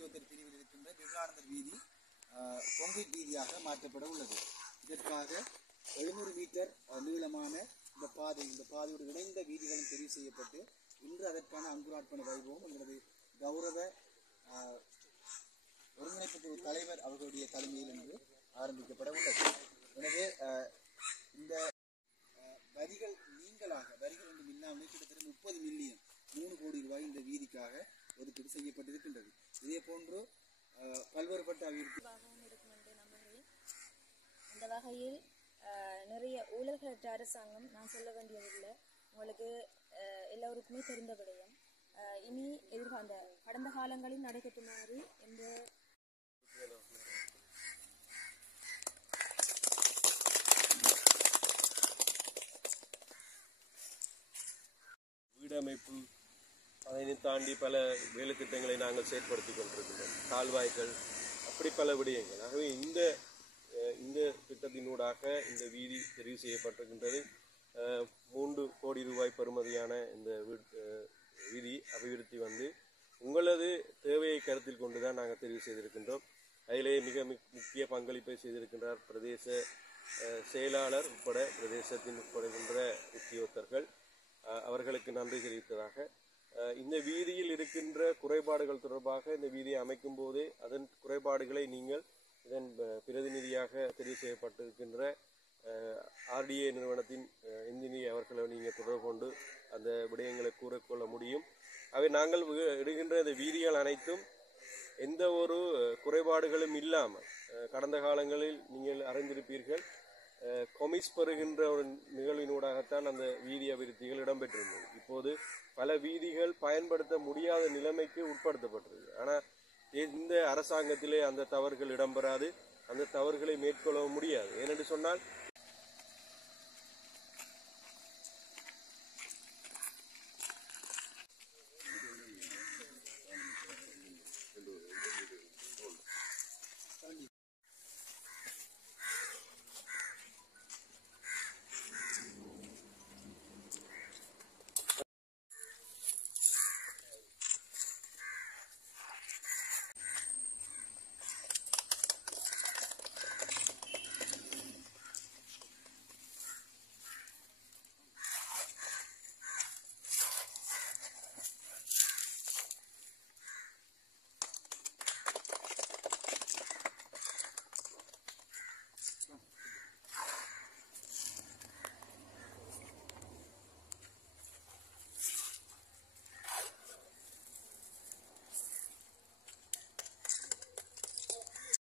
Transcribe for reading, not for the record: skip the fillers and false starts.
வித்தியோத்தர் பிரிவில் இருக்கின்ற விவேகானந்தர் வீதி கான்கிரீட் வீதியாக மாற்றப்பட உள்ளது. இதற்காக 700 மீட்டர் நீளமான இந்த பாதையோடு இணைந்த வீதிகளும் தெரிவு செய்யப்பட்டு இன்று அதற்கான அங்குரார்ப்பண வைபவம் எங்களது கௌரவ ஒருங்கிணைப்பு குழு தலைவர் அவர்களுடைய தலைமையில் இன்று ஆரம்பிக்கப்பட உள்ளது. எனவே இந்த வரிகள் ஒன்றும் இல்லாமல் கிட்டத்தட்ட 30 மில்லியன் 3 கோடி ரூபாய் இந்த வீதிக்காக ஒதுக்கீடு செய்யப்பட்டிருக்கின்றது. இதே போன்று பல்வேறுபட்ட அபிவிருத்தி இருக்கும் என்று நம்புகிறேன். இந்த வகையில் நிறைய ஊழல்களற்ற அரசாங்கம் நான் சொல்ல வேண்டியதில்லை, உங்களுக்கு எல்லோருக்குமே தெரிந்த விடயம். இனி அந்த கடந்த காலங்களில் நடைபெற்றுமாறு எந்த வீடமைப்பு அதனை தாண்டி பல வேலை திட்டங்களை நாங்கள் செயற்படுத்தி கொண்டிருக்கின்றோம். கால்வாய்கள் அப்படி பல விடயங்கள். ஆகவே இந்த திட்டத்தினூடாக இந்த வீதி தெரிவு செய்யப்பட்டிருக்கின்றது. 3 கோடி ரூபாய் பெறுமதியான இந்த வீதி அபிவிருத்தி உங்களது தேவையை கருத்தில் கொண்டுதான் நாங்கள் தெரிவு செய்திருக்கின்றோம். அதிலே மிக முக்கிய பங்களிப்பை செய்திருக்கின்றார் பிரதேச செயலாளர் உட்பட பிரதேசத்தின் உட்படுகின்ற உத்தியோகத்தர்கள். அவர்களுக்கு நன்றி தெரிவித்ததாக இந்த வீதியில் இருக்கின்ற குறைபாடுகள் தொடர்பாக இந்த வீதியை அமைக்கும் போதே அதன் குறைபாடுகளை நீங்கள் இதன் பிரதிநிதியாக தெரிவு செய்யப்பட்டிருக்கின்ற RDA நிறுவனத்தின் இன்ஜினியர் அவர்களை நீங்கள் தொடர்பு கொண்டு அந்த விடயங்களை கூறிக்கொள்ள முடியும். அவை நாங்கள் இடுகின்ற இந்த வீதிகள் அனைத்தும் எந்த ஒரு குறைபாடுகளும் இல்லாமல் கடந்த காலங்களில் நீங்கள் அறிந்திருப்பீர்கள், கொமிஸ் பெறுகின்ற ஒரு நிகழ்வினூடாகத்தான் அந்த வீதி அபிவிருத்திகள் இடம்பெற்றிருந்தது. இப்போது பல வீதிகள் பயன்படுத்த முடியாத நிலைமைக்கு உட்படுத்தப்பட்டிருக்கு. ஆனால் இந்த அரசாங்கத்திலே அந்த தவறுகள் இடம்பெறாது, அந்த தவறுகளை மேற்கொள்ள முடியாது. ஏனென்று சொன்னால்